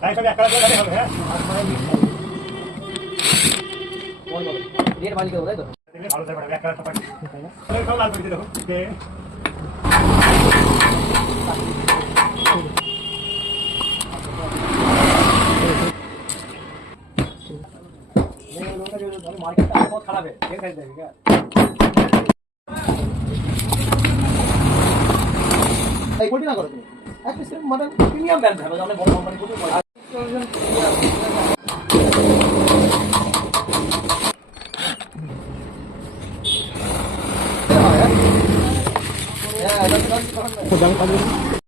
তাই সব একটা করে হবে হ্যাঁ রেড বালি করে তাই তো ভালো থাকবে একটা একটা পাটি সব লাল করে দেখো मार्केट बहुत खराब है ये खरीद देंगे क्या এই কোটি না করো তুমি এক পিস মটন প্রিমিয়াম ব্র্যান্ড है हमने बहुत कंपनी को দাম কত